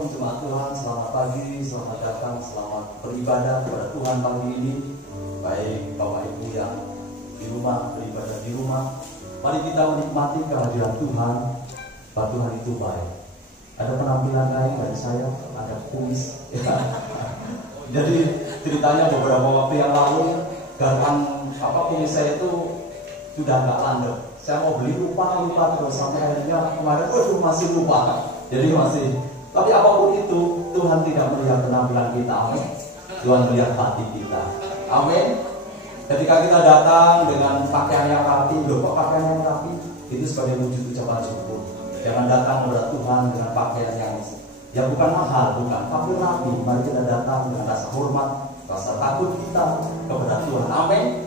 Shalom, jemaat Tuhan, selamat pagi, selamat datang, selamat beribadah kepada Tuhan pagi ini. Baik Bapak Ibu yang di rumah, beribadah di rumah, mari kita menikmati kehadiran Tuhan, bahwa Tuhan itu baik. Ada penampilan lain dari saya, ada kumis. Jadi ceritanya beberapa waktu yang lalu, kumis saya itu sudah nggak landep. Saya mau beli lupa terus sampai akhirnya kemarin masih lupa. Jadi masih. Tapi apapun itu, Tuhan tidak melihat penampilan kita, amin. Tuhan melihat hati kita, amin. Ketika kita datang dengan pakaian yang rapi, kok pakaian yang rapi? Itu sebagai wujud ucapan syukur. Jangan datang kepada Tuhan dengan pakaian yang bukan mahal, bukan, tapi rapi. Mari kita datang dengan rasa hormat, rasa takut kita kepada Tuhan, amin.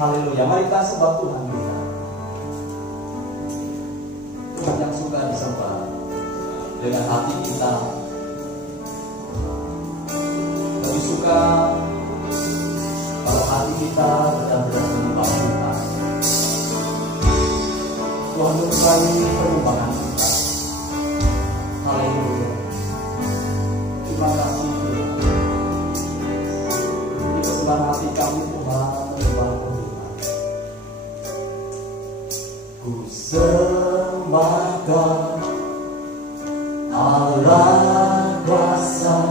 Haleluya. Mari kita sembah Tuhan kita. Tuhan yang suka disembah dengan hati kita, lebih suka kalau hati kita benar-benar menyembah Tuhan. Tuhan menyukai penyembahan kita. Haleluya. Terima kasih Tuhan. Di persembahan hati kami Tuhan menyembah Tuhan. Ku sembahkan Allah kuasa,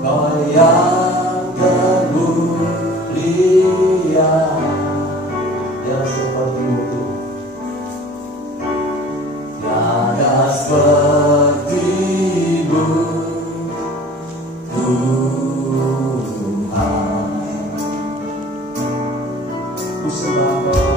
Kau yang kemuliaan. Ya seperti itu, tiada seperti-Mu Tuhan. Ku sembahkan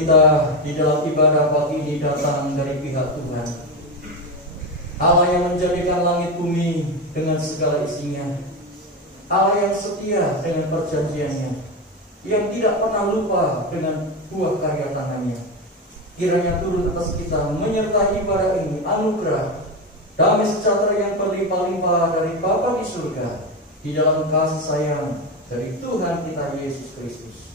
kita di dalam ibadah pagi ini datang dari pihak Tuhan, Allah yang menjadikan langit bumi dengan segala isinya, Allah yang setia dengan perjanjiannya, yang tidak pernah lupa dengan buah karya tangannya. Kiranya turun atas kita menyertai ibadah ini anugerah damai sejahtera yang berlimpah-limpah dari Bapa di surga, di dalam kasih sayang dari Tuhan kita Yesus Kristus.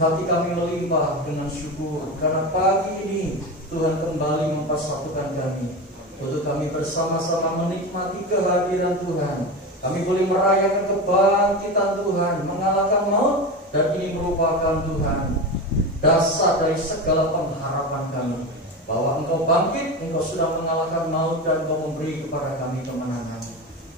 Hati kami melimpah dengan syukur karena pagi ini Tuhan kembali mempersatukan kami untuk kami bersama-sama menikmati kehadiran Tuhan. Kami boleh merayakan kebangkitan Tuhan, mengalahkan maut, dan ini merupakan Tuhan dasar dari segala pengharapan kami, bahwa Engkau bangkit, Engkau sudah mengalahkan maut, dan Engkau memberi kepada kami kemenangan.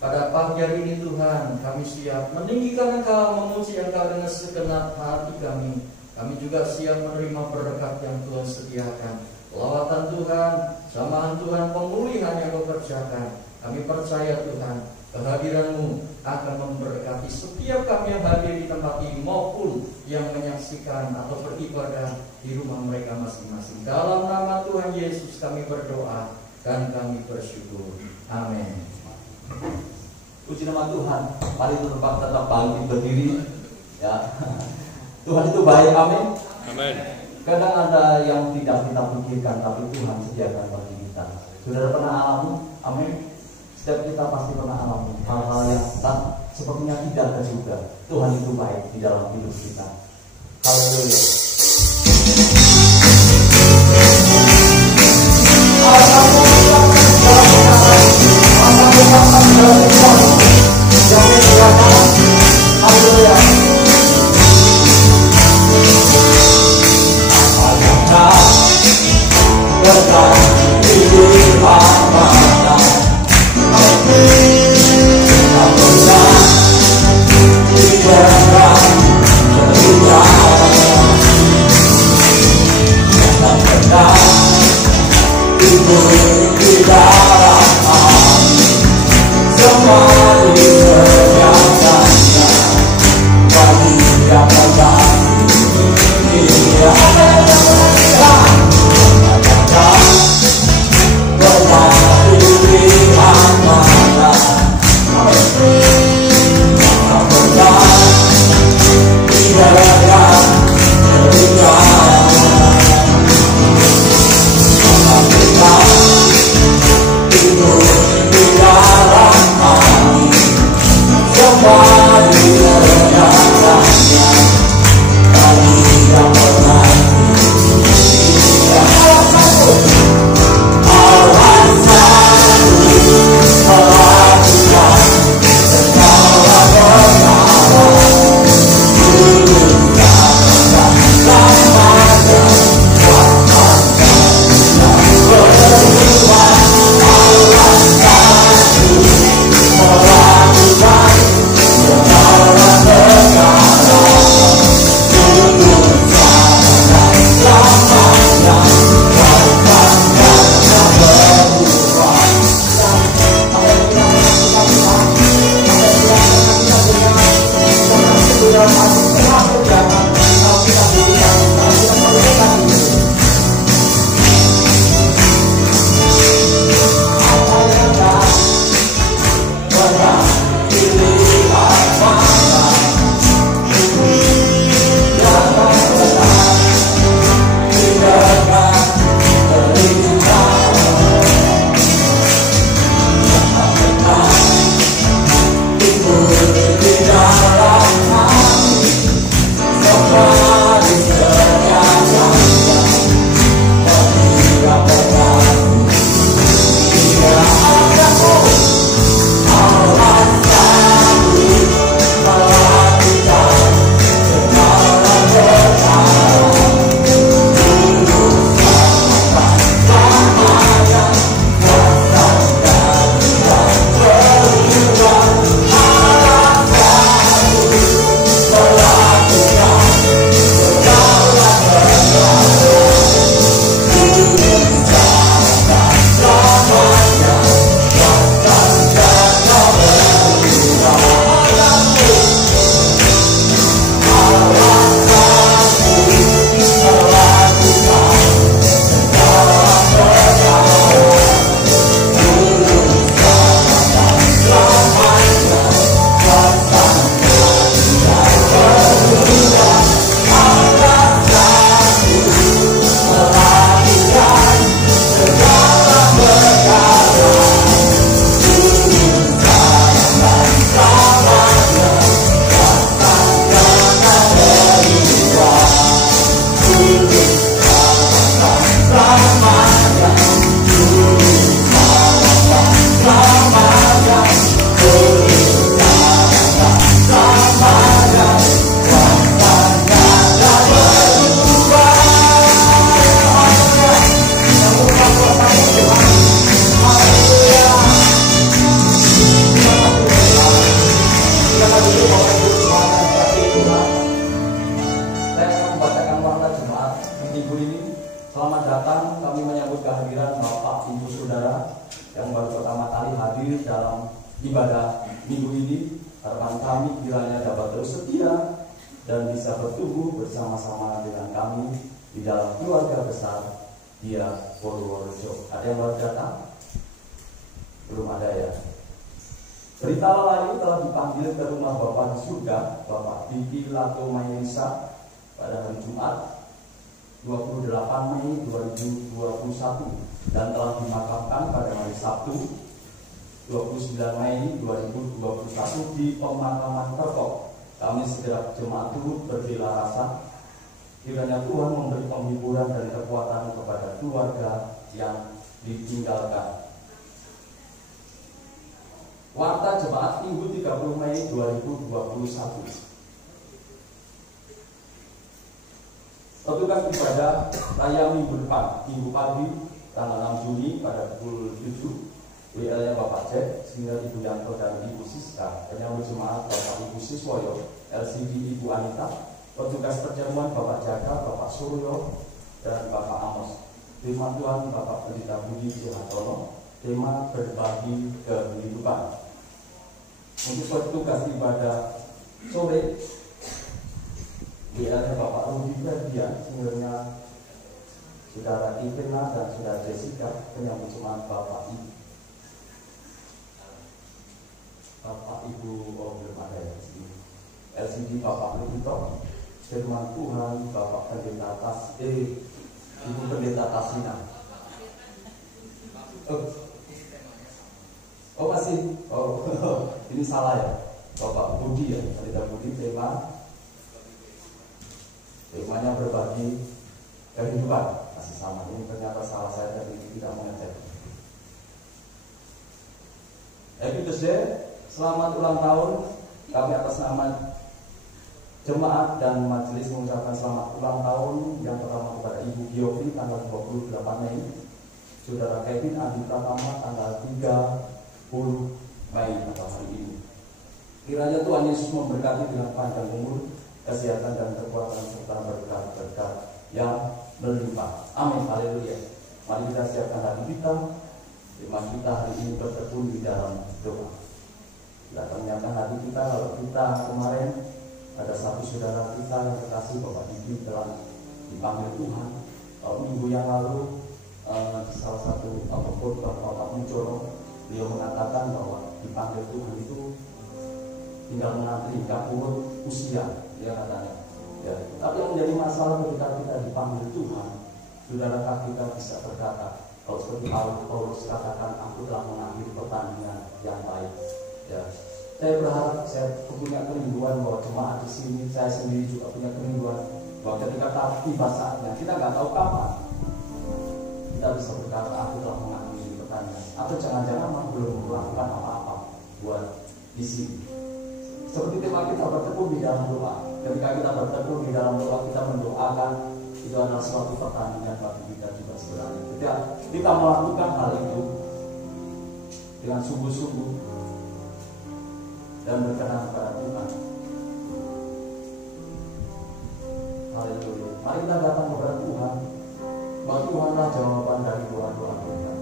Pada pagi hari ini Tuhan, kami siap meninggikan Engkau, memuji Engkau dengan segenap hati kami. Kami juga siap menerima berkat yang Tuhan sediakan. Lawatan Tuhan, jamahan Tuhan, pemulihan yang Kau kerjakan. Kami percaya Tuhan, kehadiran-Mu akan memberkati setiap kami yang hadir di tempat ini maupun yang menyaksikan atau beribadah di rumah mereka masing-masing. Dalam nama Tuhan Yesus kami berdoa dan kami bersyukur. Amin. Puji nama Tuhan. Mari tempat tetap bangkit berdiri. Ya. Tuhan itu baik. Amin. Amin. Kadang ada yang tidak kita pikirkan, tapi Tuhan sediakan bagi kita. Saudara pernah alami? Amin. Setiap kita pasti pernah alami hal-hal yang sepertinya tidak terduga. Tuhan itu baik di dalam hidup kita. Haleluya. yang baru pertama kali hadir dalam ibadah minggu ini. Harapan kami kiranya dapat terus setia dan bisa bertumbuh bersama-sama dengan kami di dalam keluarga besar Dia Purworejo. Ada yang baru datang? Belum ada ya? Berita lain telah dipanggil ke rumah Bapa di surga, Bapak Diki Lato Mayenisa, pada hari Jumat 28 Mei 2021 dan telah dimakamkan pada hari Sabtu 29 Mei 2021 di pemakaman Kerkop. Kami segera jemaat turut berbela rasa kiranya Tuhan memberi penghiburan dan kekuatan kepada keluarga yang ditinggalkan. Warta jemaat Minggu 30 Mei 2021. Petugas ibadah raya minggu depan, minggu pagi tanggal 6 Juni pada pukul 7, WL-nya Bapak Cek, sehingga Ibu Yanto dan Ibu Siska, penyambut jemaat Bapak Ibu Siswoyo, LCD Ibu Anita, petugas perjamuan Bapak Jaka, Bapak Suryo, dan Bapak Amos. Firman Tuhan Bapak Pendeta Budi Suhartono, tema berbagi kehidupan. Untuk petugas ibadah sore, WL-nya Bapak Rudi Ferdian, singernya Saudara Ivena dan Saudara Jessica, penyambut jemaat Bapak Ibu belum ada ya di sini. LCD Bapak Lutito, firman Tuhan Bapak Pendeta Ibu Pendeta Tasina. Oh masih, ini salah ya, Bapak Budi ya, Pendeta Budi temanya berbagi kehidupan. Masih sama, ini ternyata salah saya tadi tidak mengecek. Happy birthday, selamat ulang tahun. Kami atas nama jemaat dan majelis mengucapkan selamat ulang tahun yang pertama kepada Ibu Giovi tanggal 28 Mei, Saudara Kevin Adi Pratama tanggal 30 Mei atau hari ini. Kiranya Tuhan Yesus memberkati dengan panjang umur, kesehatan dan kekuatan serta berkat-berkat yang melimpah. Amin. Haleluya. Mari kita siapkan hati kita. Firman kita hari ini bertekun di dalam doa. Kita tanyakan hati kita kalau kita kemarin ada satu saudara kita yang kekasih Bapak Diki telah dipanggil Tuhan. Kalau minggu yang lalu di salah satu khotbah Bapak Muncoro, beliau mengatakan bahwa dipanggil Tuhan itu tinggal mengantri kapur usia, dia katanya. Ya, tapi yang menjadi masalah ketika kita dipanggil Tuhan, saudara kita bisa berkata, kalau seperti Paulus katakan, aku telah mengakhiri pertandingan yang baik. Ya, saya berharap saya punya kerinduan bahwa jemaat di sini, saya sendiri juga punya kerinduan bahwa ketika tiba saatnya, kita nggak tahu kapan, kita bisa berkata, aku telah mengakhiri pertandingan. Atau jangan-jangan belum melakukan apa-apa buat di sini. Seperti tema kita bertekun di dalam doa. Ketika kita bertekun di dalam doa, kita mendoakan, itu adalah suatu pertandingan bagi kita juga sebenarnya. Ketika kita melakukan hal itu dengan sungguh-sungguh dan berkenan kepada Tuhan. Haleluya. Mari kita datang kepada Tuhan, bahwa Tuhanlah jawaban dari doa-doa kita.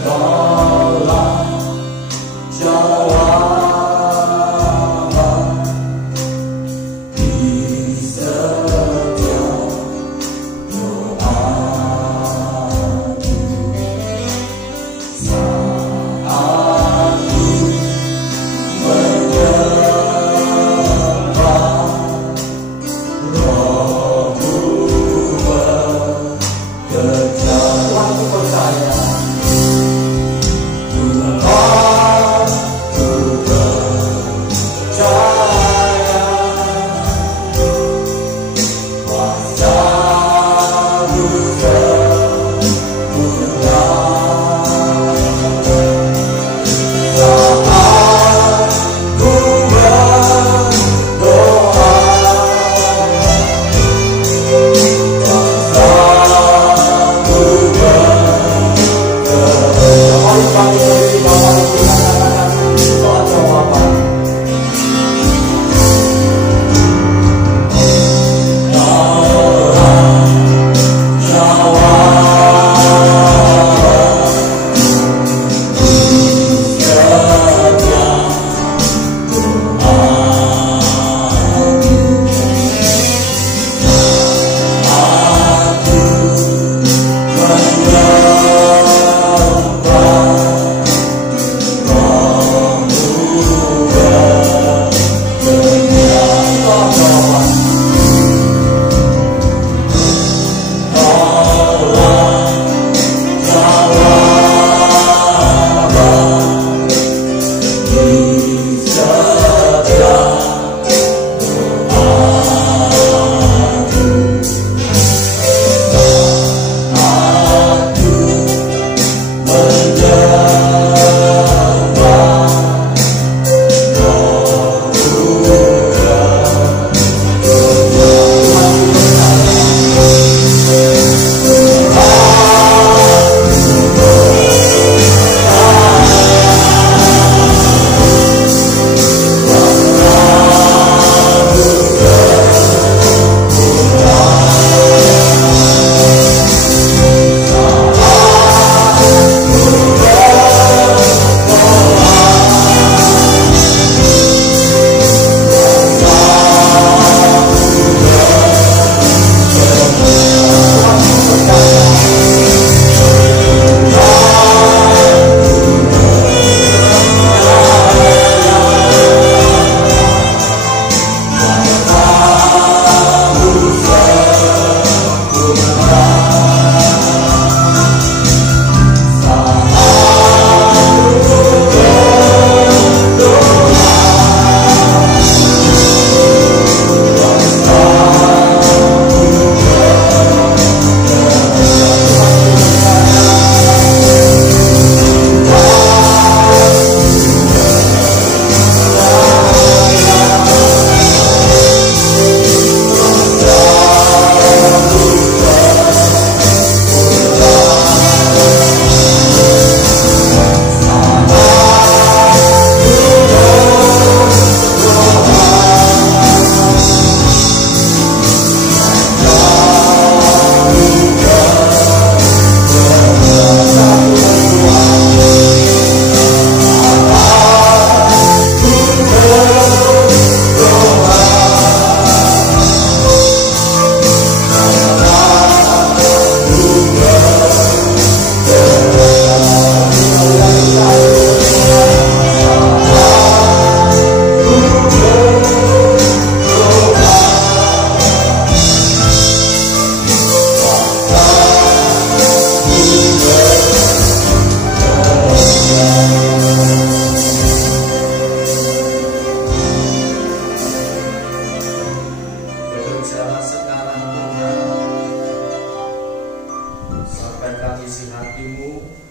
God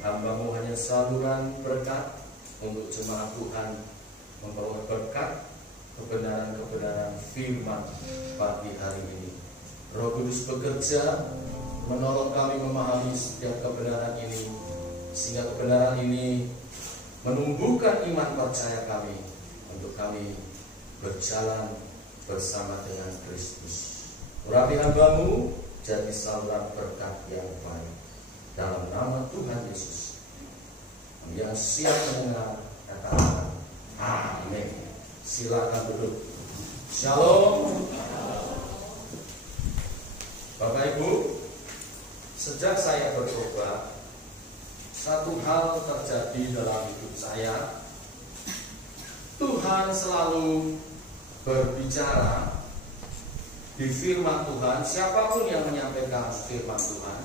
Hamba-Mu hanya saluran berkat untuk jemaat Tuhan memperoleh berkat kebenaran-kebenaran firman pagi hari ini. Roh Kudus bekerja menolong kami memahami setiap kebenaran ini, sehingga kebenaran ini menumbuhkan iman percaya kami untuk kami berjalan bersama dengan Kristus. Urapi hamba-Mu jadi saluran berkat yang baik. Dalam nama Tuhan Yesus, yang siap mendengar katakan amin. Silakan duduk. Shalom. Bapak Ibu, sejak saya bertobat, satu hal terjadi dalam hidup saya. Tuhan selalu berbicara di firman Tuhan. Siapapun yang menyampaikan firman Tuhan,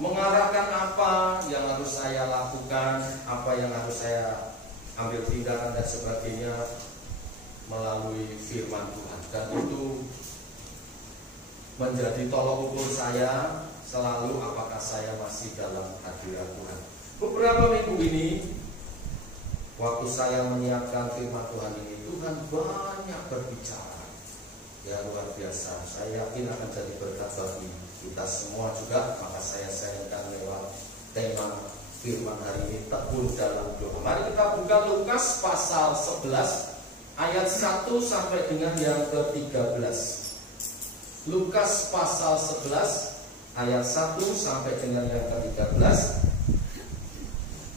mengarahkan apa yang harus saya lakukan, apa yang harus saya ambil tindakan dan sebagainya melalui firman Tuhan. Dan itu menjadi tolok ukur saya selalu apakah saya masih dalam hadirat Tuhan. Beberapa minggu ini, waktu saya menyiapkan firman Tuhan ini, Tuhan banyak berbicara. Ya, luar biasa. Saya yakin akan jadi berkat bagi kita semua juga. Maka saya sharingkan lewat tema firman hari ini, tekun dalam doa. Mari kita buka Lukas pasal 11 ayat 1 sampai dengan yang ke-13. Lukas pasal 11 ayat 1 sampai dengan yang ke-13.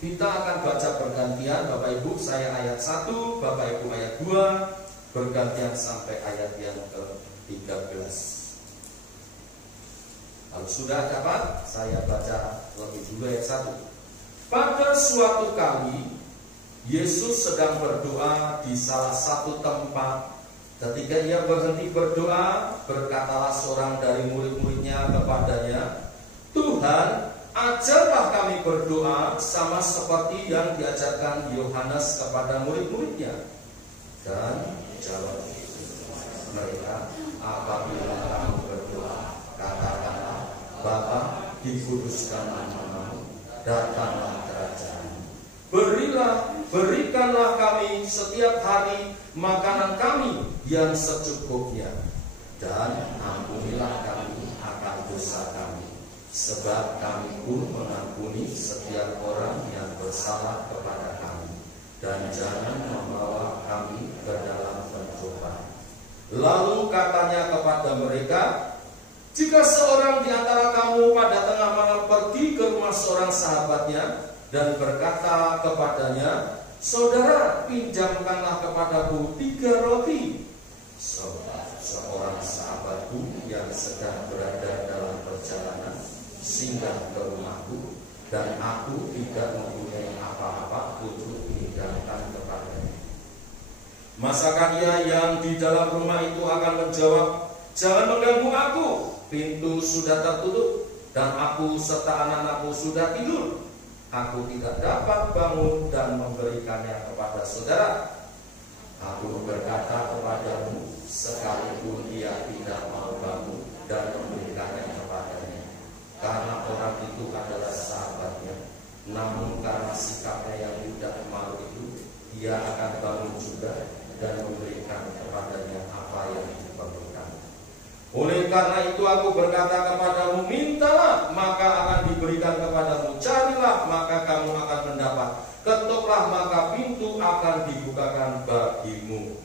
Kita akan baca bergantian, Bapak Ibu. Saya ayat 1, Bapak Ibu ayat 2, bergantian sampai ayat yang ke-13. Kalau sudah dapat, saya baca lebih dulu ayat 1. Pada suatu kali, Yesus sedang berdoa di salah satu tempat. Ketika ia berhenti berdoa, berkatalah seorang dari murid-muridnya kepadanya, "Tuhan, ajarlah kami berdoa sama seperti yang diajarkan Yohanes kepada murid-muridnya." Dan jawab mereka, "Apabila kamu berdoa, katakanlah, Bapa, dikuduskan nama-Mu, datanglah kerajaan-Mu. Berikanlah kami setiap hari makanan kami yang secukupnya, dan ampunilah kami akan dosa kami, sebab kami pun mengampuni setiap orang yang bersalah kepada kami, dan jangan membawa kami ke dalam pencobaan." Lalu katanya kepada mereka, "Jika seorang di antara kamu pada tengah malam pergi ke rumah seorang sahabatnya dan berkata kepadanya, 'Saudara, pinjamkanlah kepadaku 3 roti, sebab seorang sahabatku yang sedang berada dalam perjalanan singgah ke rumahku, dan aku tidak mempunyai apa-apa untuk pinjamkan kepadanya.' Masakah ia yang di dalam rumah itu akan menjawab, 'Jangan mengganggu aku, pintu sudah tertutup, dan aku serta anak-anakku sudah tidur. Aku tidak dapat bangun dan memberikannya kepada saudara.' Aku berkata kepadamu, sekalipun ia tidak mau bangun dan memberikannya kepadanya, karena orang itu adalah sahabatnya, namun karena sikapnya yang tidak mau itu, ia akan bangun juga dan memberikan kepadanya apa yang diperlukan. Oleh karena itu aku berkata kepadamu, mintalah, maka akan diberikan kepadamu. Carilah, maka kamu akan mendapat. Ketoklah, maka pintu akan dibukakan bagimu.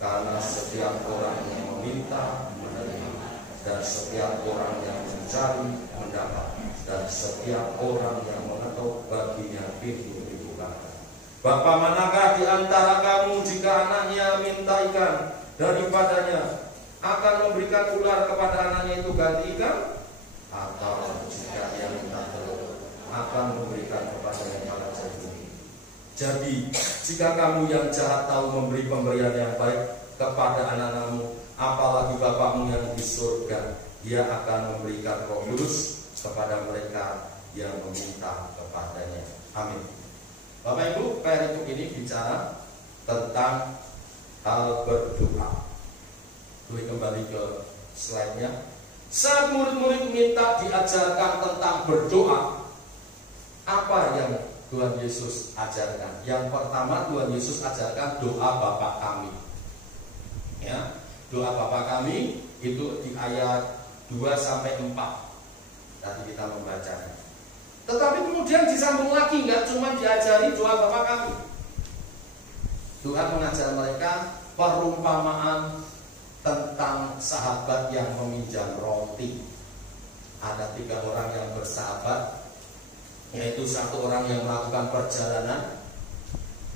Karena setiap orang yang meminta menerima, dan setiap orang yang mencari mendapat, dan setiap orang yang mengetuk baginya pintu dibukakan. Bapa manakah di antara kamu jika anaknya minta ikan daripadanya akan memberikan ular kepada anaknya itu ganti ikan? Atau jika ia minta telur akan memberikan kepadanya pala jagung? Jadi jika kamu yang jahat tahu memberi pemberian yang baik kepada anak-anakmu, apalagi Bapamu yang di surga, Dia akan memberikan Roh Kudus kepada mereka yang meminta kepadanya. Amin. Bapak Ibu, perikop ini bicara tentang hal berdoa. Kembali ke slide-nya. Saat murid-murid minta diajarkan tentang berdoa, apa yang Tuhan Yesus ajarkan? Yang pertama, Tuhan Yesus ajarkan doa Bapa kami. Ya, doa Bapa kami itu di ayat 2-4. Tadi kita membacanya. Tetapi kemudian disambung lagi, nggak cuma diajari doa Bapa kami. Tuhan mengajar mereka perumpamaan tentang sahabat yang meminjam roti. Ada 3 orang yang bersahabat, yaitu satu orang yang melakukan perjalanan,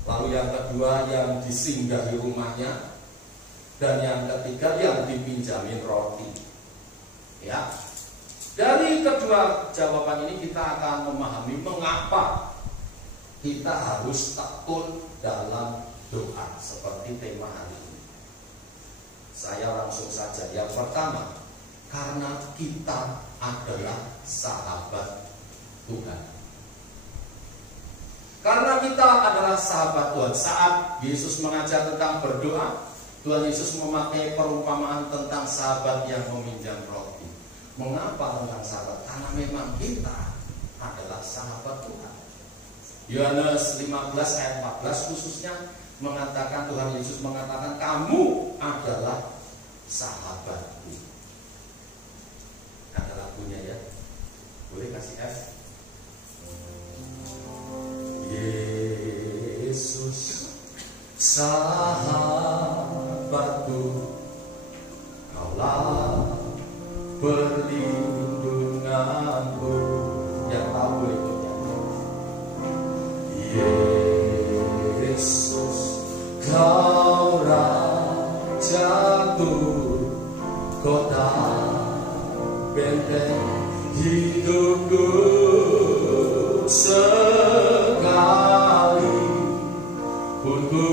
lalu yang kedua yang disinggahi rumahnya, dan yang ketiga yang dipinjamin roti. Ya, dari kedua jawaban ini kita akan memahami mengapa kita harus tekun dalam doa seperti tema hari ini. Saya langsung saja. Yang pertama, karena kita adalah sahabat Tuhan. Karena kita adalah sahabat Tuhan. Saat Yesus mengajar tentang berdoa, Tuhan Yesus memakai perumpamaan tentang sahabat yang meminjam roti. Mengapa tentang sahabat? Karena memang kita adalah sahabat Tuhan. Yohanes 15 ayat 14 khususnya mengatakan, Tuhan Yesus mengatakan, kamu adalah sahabatku. Ada lagunya ya, boleh kasih F. Yesus sahabatku, kaulah perlindunganku. Yang tahu berikutnya, Yesus kau rajaku, kota benteng hidupku, sekali pun ku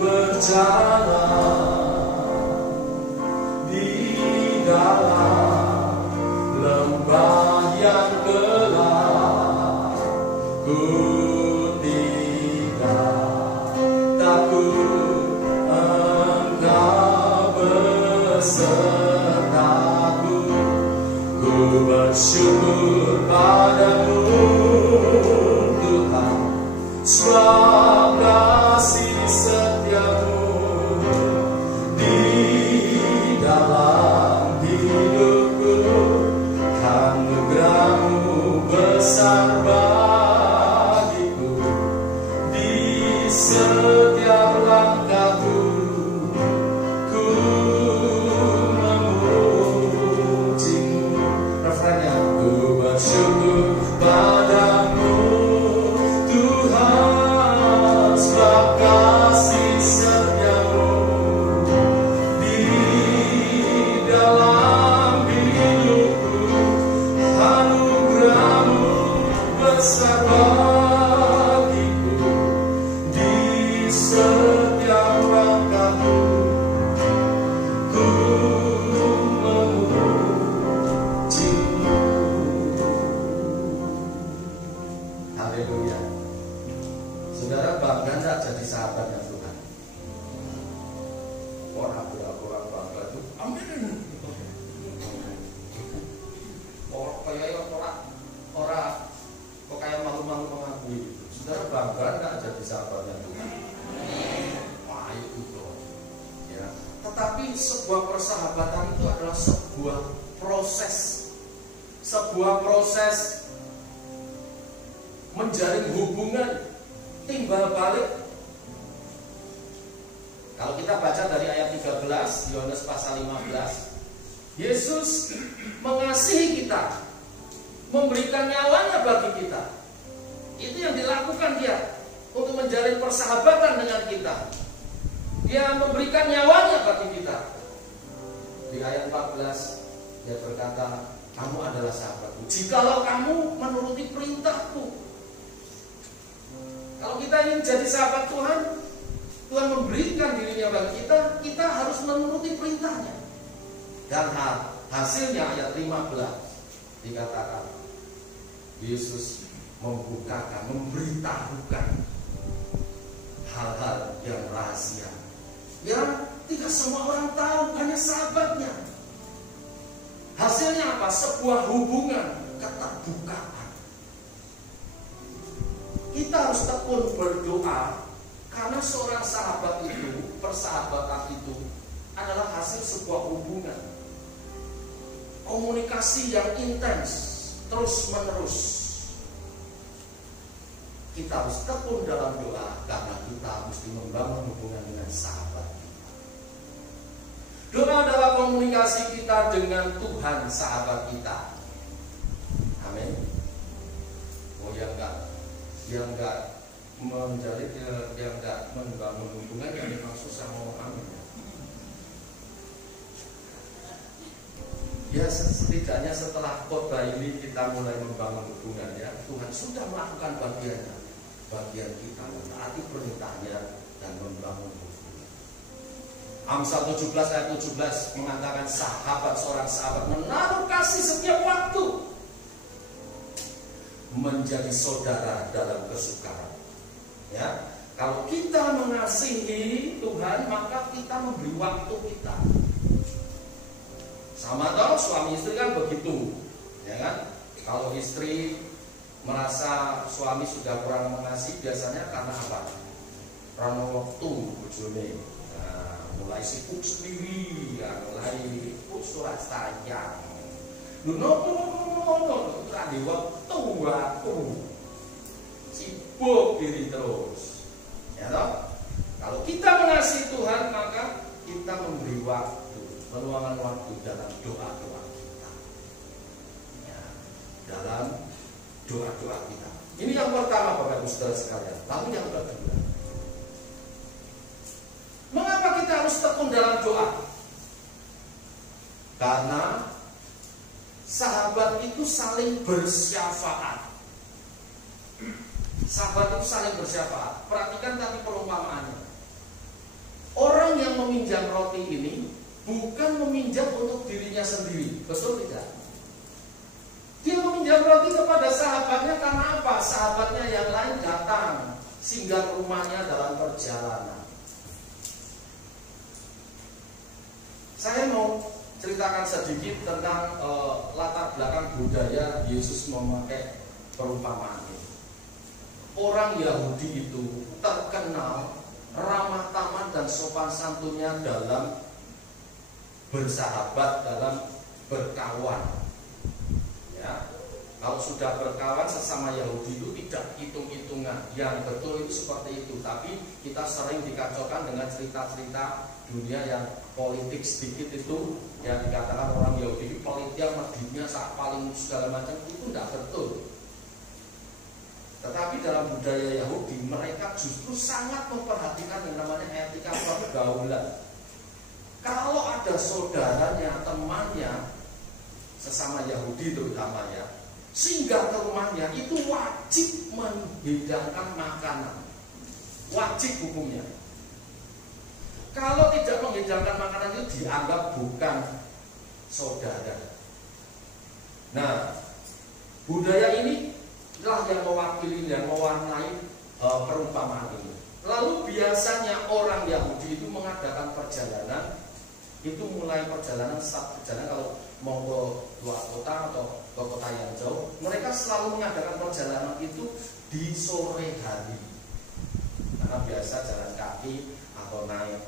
berjalan di dalam lembah yang gelap, ku tidak takut, Engkau besertaku. Ku bersyukur padamu Tuhan, sebab kasih setiamu di dalam hidupku. Anugerahmu besar bagiku, di setiap langkahku ku memujimu. Refrennya, ku bersyukur padamu Tuhan, sebab kasih setiamu di dalam hidupku. Anugerahmu besar bagiku, di setiap langkahku ku memujimu. Haleluya. Saudara bangga enggak jadi sahabatnya Tuhan? Orang bangga itu amin. Orang kok kayak malu-malu mengakui itu. Saudara bangga enggak jadi sahabatnya Tuhan? Wah, itu ya. Tetapi sebuah persahabatan itu adalah sebuah proses menjalin hubungan timbal balik. Kalau kita baca dari ayat 13 Yohanes pasal 15, Yesus mengasihi kita, memberikan nyawanya bagi kita. Itu yang dilakukan dia untuk menjalin persahabatan dengan kita. Dia memberikan nyawanya bagi kita. Di ayat 14 dia berkata, kamu adalah sahabatku jikalau kamu menuruti perintahku. Kalau kita ingin jadi sahabat Tuhan, Tuhan memberikan dirinya bagi kita, kita harus menuruti perintahnya. Dan hasilnya ayat 15 dikatakan Yesus membukakan, memberitahukan hal-hal yang rahasia yang tidak semua orang tahu, hanya sahabatnya. Hasilnya apa? Sebuah hubungan keterbukaan. Kita harus tekun berdoa, karena seorang sahabat itu, persahabatan itu adalah hasil sebuah hubungan, komunikasi yang intens, terus menerus. Kita harus tekun dalam doa, karena kita mesti membangun hubungan dengan sahabat kita. Doa adalah komunikasi kita dengan Tuhan sahabat kita. Amin. Oh ya enggak, yang enggak menjalin, yang enggak membangun hubungan, yang memang susah ngomong amin. Ya, setidaknya setelah khotbah ini kita mulai membangun hubungan, ya. Tuhan sudah melakukan bagiannya, bagian kita menaati perintahnya dan membangun hubungan. Amsal 17 ayat 17 mengatakan seorang sahabat menaruh kasih setiap waktu, menjadi saudara dalam kesukaran. Ya, kalau kita mengasihi Tuhan, maka kita memberi waktu kita. Sama dong, suami istri kan begitu, ya kan? Kalau istri merasa suami sudah kurang mengasihi, biasanya karena apa? Karena waktu bojone, mulai sibuk sendiri, ya, mulai surat sayang. Nopo di waktu sibuk diri terus, ya toh? Kalau kita mengasihi Tuhan, maka kita memberi waktu, meluangkan waktu dalam doa-doa kita, ya, dalam doa-doa kita. Ini yang pertama, Bapak Ibu Saudara sekalian. Lalu yang kedua, mengapa kita harus tekun dalam doa? Karena sahabat itu saling bersyafaat. Sahabat itu saling bersyafaat. Perhatikan tadi perumpamaannya. Orang yang meminjam roti ini bukan meminjam untuk dirinya sendiri, betul tidak? Dia meminjam roti kepada sahabatnya karena apa? Sahabatnya yang lain datang singgah ke rumahnya dalam perjalanan. Saya mau ceritakan sedikit tentang latar belakang budaya Yesus memakai perumpamaan ini. Orang Yahudi itu terkenal ramah tamah dan sopan santunnya dalam bersahabat, dalam berkawan. Ya, kalau sudah berkawan sesama Yahudi itu tidak hitung-hitungan. Yang betul itu seperti itu. Tapi kita sering dikacaukan dengan cerita-cerita dunia yang politik sedikit itu, yang dikatakan orang Yahudi itu politik meditnya saat paling segala macam, itu tidak betul. Tetapi dalam budaya Yahudi, mereka justru sangat memperhatikan yang namanya etika pergaulan. Kalau ada saudaranya, temannya, sesama Yahudi terutamanya, singgah ke rumahnya, itu wajib menghidangkan makanan. Wajib hukumnya. Kalau tidak menghidangkan makanan itu dianggap bukan saudara. Nah, budaya ini lah yang mewakili, yang mewarnai perumpamaan ini. Lalu biasanya orang Yahudi itu mengadakan perjalanan, itu mulai perjalanan, saat perjalanan kalau mau ke luar kota atau ke kota yang jauh, mereka selalu mengadakan perjalanan itu di sore hari. Karena biasa jalan kaki atau naik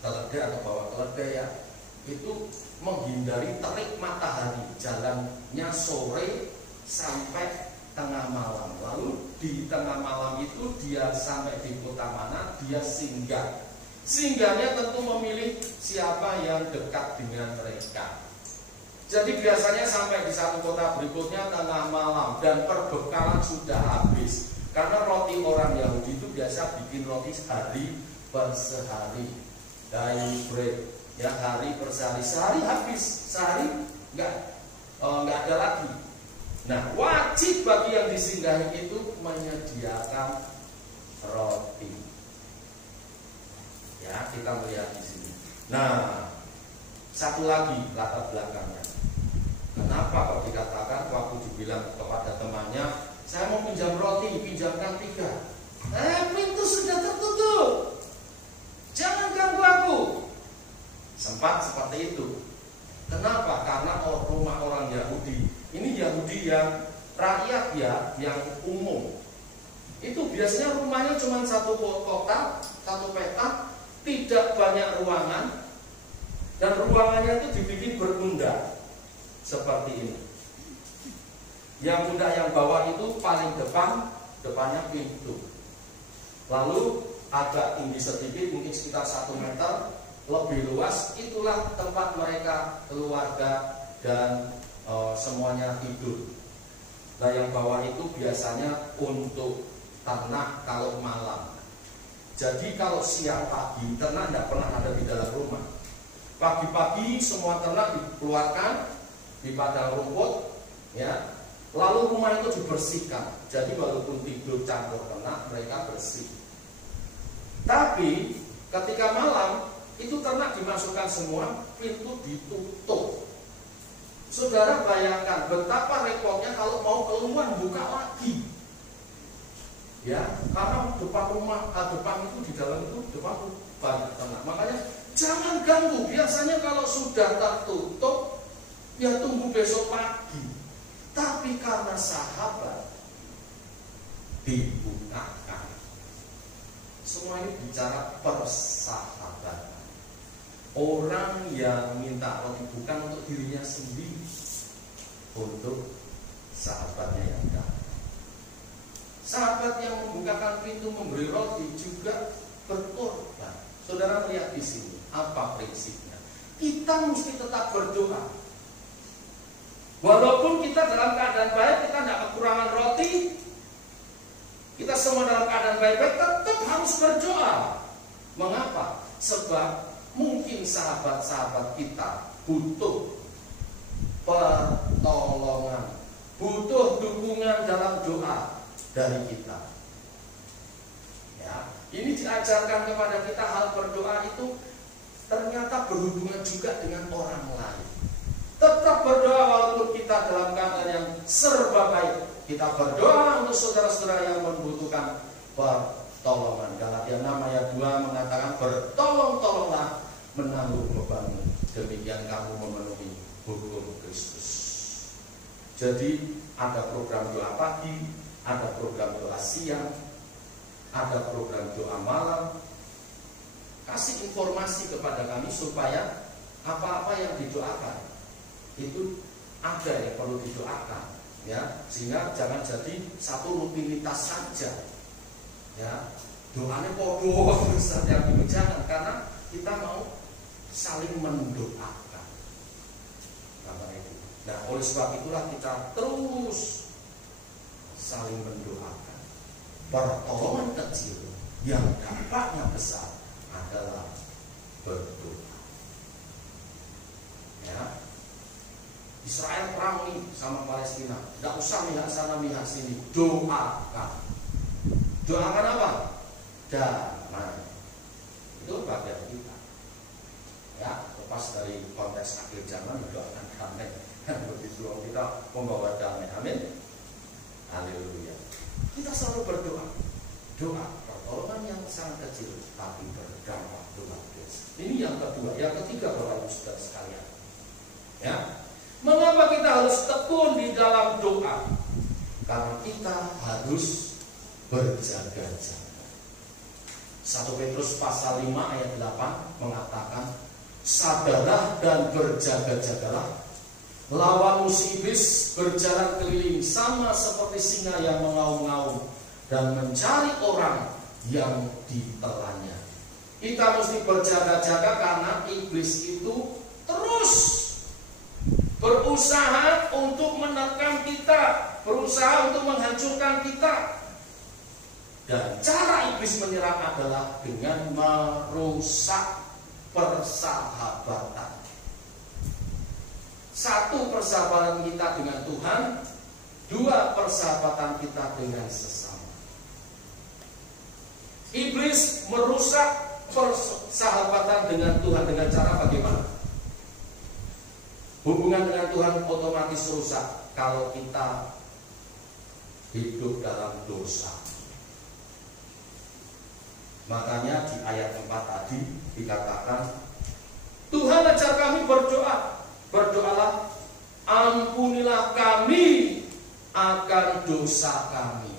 keledai atau bawa keledai, ya, itu menghindari terik matahari. Jalannya sore sampai tengah malam. Lalu di tengah malam itu dia sampai di kota mana, dia singgah. Singgahnya tentu memilih siapa yang dekat dengan mereka. Jadi biasanya sampai di satu kota berikutnya tengah malam dan perbekalan sudah habis. Karena roti orang Yahudi itu biasa bikin roti sehari per sehari, daily bread, ya, hari per sehari. Sehari habis, sehari nggak ada lagi. Nah, wajib bagi yang disinggahi itu menyediakan roti. Ya, kita melihat di sini. Nah, satu lagi latar belakangnya. Kenapa kok dikatakan waktu dibilang kepada temannya, saya mau pinjam roti, pinjamkan 3. Pintu sudah tertutup. Jangan ganggu aku. Sempat seperti itu. Kenapa? Karena yang umum. Itu biasanya rumahnya cuma satu kotak, satu petak, tidak banyak ruangan, dan ruangannya itu dibikin berundak seperti ini. Yang undak yang bawah itu paling depan, depannya pintu. Lalu agak tinggi sedikit, mungkin sekitar 1 meter, lebih luas. Itulah tempat mereka, keluarga dan semuanya tidur. Nah yang bawah itu biasanya untuk ternak kalau malam. Jadi kalau siang pagi ternak tidak pernah ada di dalam rumah. Pagi-pagi semua ternak dikeluarkan di padang rumput, ya. Lalu rumah itu dibersihkan. Jadi walaupun tidur campur ternak, mereka bersih. Tapi ketika malam itu ternak dimasukkan semua, pintu ditutup. Saudara bayangkan betapa repotnya kalau mau keluar buka lagi. Ya, karena depan rumah, depan itu di dalam itu depan banyak ternak. Makanya jangan ganggu. Biasanya kalau sudah tertutup, ya tunggu besok pagi. Tapi karena sahabat dibukakan. Semua ini bicara persahabatan. Orang yang minta roti bukan untuk dirinya sendiri, untuk sahabatnya yang datang. Sahabat yang membukakan pintu memberi roti juga berkorban. Saudara lihat di sini apa prinsipnya? Kita mesti tetap berdoa. Walaupun kita dalam keadaan baik, kita tidak kekurangan roti, kita semua dalam keadaan baik-baik, tetap harus berdoa. Mengapa? Sebab mungkin sahabat-sahabat kita butuh pertolongan, butuh dukungan dalam doa dari kita. Ya, ini diajarkan kepada kita hal berdoa itu ternyata berhubungan juga dengan orang lain. Tetap berdoa walaupun kita dalam keadaan yang serba baik. Kita berdoa untuk saudara-saudara yang membutuhkan pertolongan. Galatia 6 ayat 2 mengatakan bertolong-tolonglah menanggung beban, demikian kamu memenuhi hukum Kristus. Jadi ada program doa pagi, ada program doa siang, ada program doa malam. Kasih informasi kepada kami supaya apa-apa yang didoakan itu ada yang perlu didoakan, ya, sehingga jangan jadi satu rutinitas saja, ya, doanya podo setiap minggu, jangan, karena kita mau saling mendoakan. Nah, oleh sebab itulah kita terus saling mendoakan. Pertolongan kecil yang dampaknya besar adalah berdoa. Ya, Israel perang nih sama Palestina, tidak usah mihak sana mihak sini, doakan. Doakan apa? Damai. Itu bagian kita. Ya, lepas dari konteks akhir zaman, doakan damai. Begitu kita membawa damai. Amin. Haleluya. Kita selalu berdoa. Doa pertolongan yang sangat kecil tapi berdampak luar biasa. Ini yang kedua. Yang ketiga, Bapak Ibu Saudara sekalian. Ya. Mengapa kita harus tekun di dalam doa? Karena kita harus berjaga-jaga. 1 Petrus pasal 5 ayat 8 mengatakan, sadarlah dan berjaga-jagalah. Lawan musuh iblis berjalan keliling sama seperti singa yang mengaum-ngaum dan mencari orang yang ditelannya. Kita mesti berjaga-jaga karena iblis itu terus berusaha untuk menekan kita, berusaha untuk menghancurkan kita. Dan cara iblis menyerang adalah dengan merusak persahabatan. 1, persahabatan kita dengan Tuhan. 2, persahabatan kita dengan sesama. Iblis merusak persahabatan dengan Tuhan dengan cara bagaimana? Hubungan dengan Tuhan otomatis rusak kalau kita hidup dalam dosa. Makanya di ayat 4 tadi dikatakan, Tuhan ajar kami berdoa. Berdoalah, ampunilah kami akan dosa kami.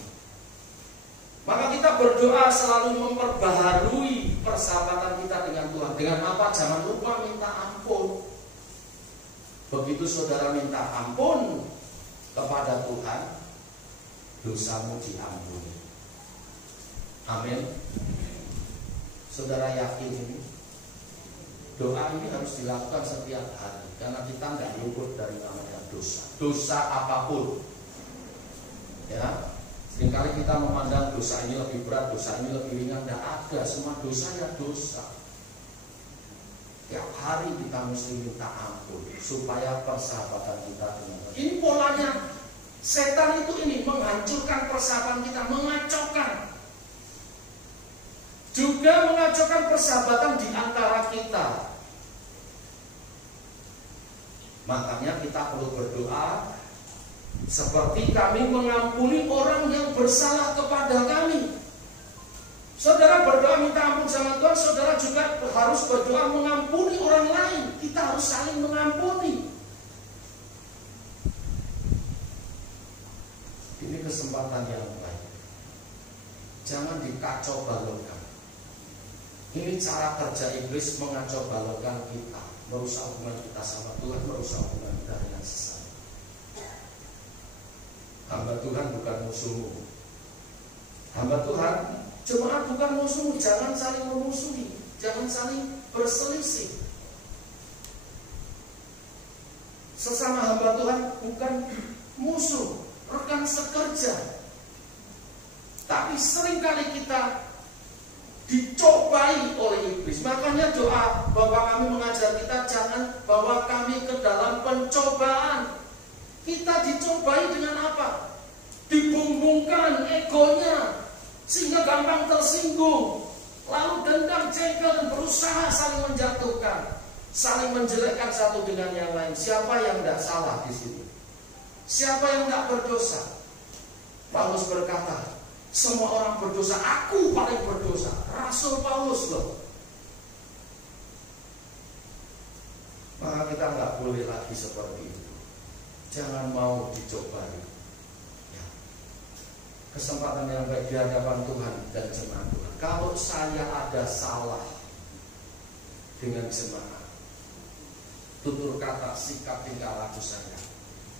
Maka kita berdoa selalu memperbaharui persahabatan kita dengan Tuhan. Dengan apa? Jangan lupa minta ampun. Begitu saudara minta ampun kepada Tuhan, dosamu diampuni. Amin. Saudara yakin ini? Doa ini harus dilakukan setiap hari, karena kita nggak luput dari namanya dosa. Dosa apapun, ya. Seringkali kita memandang dosa ini lebih berat, dosa ini lebih ringan. Tidak ada, semua dosa ya dosa. Tiap hari kita mesti minta ampun supaya persahabatan kita dengan Tuhan. Ini polanya setan itu ini menghancurkan persahabatan kita, mengacaukan. Juga mengacaukan persahabatan di antara kita. Makanya kita perlu berdoa seperti kami mengampuni orang yang bersalah kepada kami. Saudara berdoa minta ampun sama Tuhan, saudara juga harus berdoa mengampuni orang lain. Kita harus saling mengampuni. Ini kesempatan yang baik. Jangan dikacau balokkan. Ini cara kerja iblis mengacau balokkan kita, merusak hubungan kita sama Tuhan, merusak hubungan kita dengan sesama. Hamba Tuhan bukan musuhmu. Hamba Tuhan, jemaat bukan musuhmu. Jangan saling memusuhi, jangan saling berselisih. Sesama hamba Tuhan bukan musuh, rekan sekerja. Tapi seringkali kita dicobai oleh iblis. Makanya doa Bapa kami mengajar kita jangan bawa kami ke dalam pencobaan. Kita dicobai dengan apa? Dibumbungkan egonya sehingga gampang tersinggung, lalu dendam, jengkel, dan berusaha saling menjatuhkan, saling menjelekkan satu dengan yang lain. Siapa yang tidak salah di sini? Siapa yang tidak berdosa? Paulus berkata, semua orang berdosa, aku paling berdosa. Rasul Paulus loh. Maka kita nggak boleh lagi seperti itu. Jangan mau dicobai. Ya. Kesempatan yang baik di hadapan Tuhan dan jemaat Tuhan. Kalau saya ada salah dengan jemaat, tutur kata, sikap, tingkah laku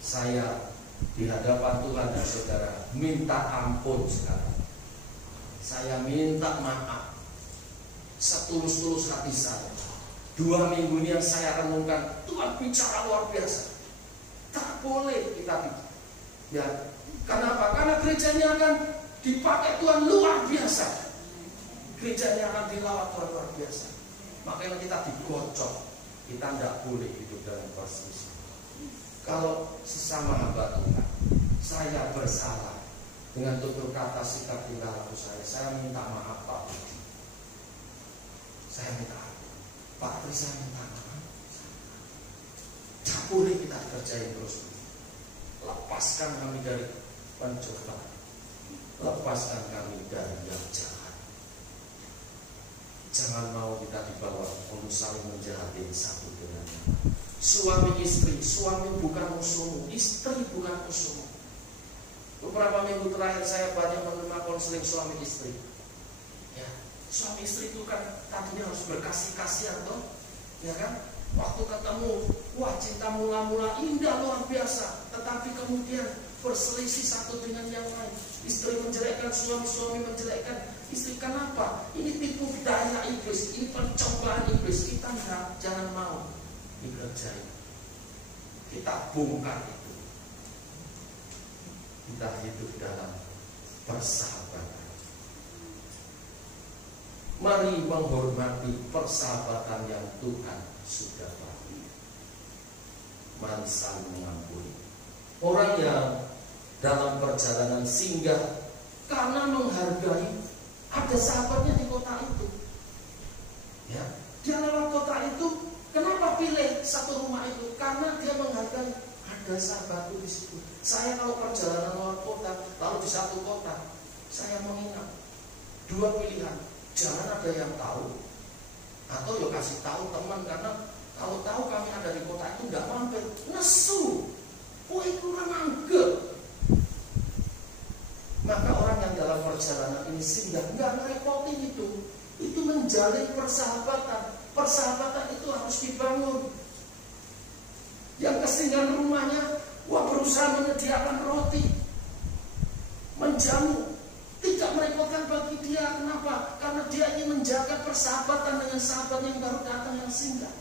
saya di hadapan Tuhan dan saudara minta ampun sekarang. Saya minta maaf setulus-tulus hati saya. 2 minggu ini yang saya renungkan, Tuhan bicara luar biasa. Tak boleh kita ya. Kenapa? Karena gerejanya akan dipakai Tuhan luar biasa. Gerejanya akan dilawat Tuhan luar biasa. Makanya kita digocok. Kita tidak boleh hidup dalam perselisihan. Kalau sesama hamba Tuhan, saya bersalah dengan tutur kata, sikap, tingkah laku saya minta maaf Pak. Saya minta maaf. Pak Tri, saya minta maaf. Tak boleh kita kerjain terus. Lepaskan kami dari pencobaan. Lepaskan kami dari yang jahat. Jangan mau kita dibawa untuk saling menjahati satu dengan yang lain. Suami istri, suami bukan musuhmu, istri bukan musuhmu. Beberapa minggu terakhir saya banyak menerima konseling suami istri. Ya, suami istri itu kan tadinya harus berkasih-kasihan toh, ya kan? Waktu ketemu, wah cinta mula-mula indah luar biasa, tetapi kemudian berselisih satu dengan yang lain. Istri menjelekkan suami, suami menjelekkan istri. Kenapa? Ini tipu daya iblis, ini pencobaan iblis. Kita jangan mau dikerjain. Kita bongkar itu. Kita hidup dalam persahabatan. Mari menghormati persahabatan yang Tuhan sudah bagi. Mari saling mengampuni. Orang yang dalam perjalanan singgah karena menghargai ada sahabatnya di kota itu. Ya, dia lewat kota itu. Kenapa pilih satu rumah itu? Karena dia menghargai ada sahabatku di situ. Saya kalau perjalanan luar kota, lalu di satu kota, saya mengingat 2 pilihan. Jangan ada yang tahu, atau ya kasih tahu teman, karena kalau tahu kami ada di kota itu nggak mampir, nesu, wah itu orang anggap. dalam perjalanan ini singgah, nggak ngerepotin itu. Itu menjalin persahabatan. Persahabatan itu harus dibangun. Yang kesinggahan rumahnya, berusaha menyediakan roti, menjamu, tidak merepotkan bagi dia. Kenapa? Karena dia ingin menjaga persahabatan dengan sahabat yang baru datang yang singgah.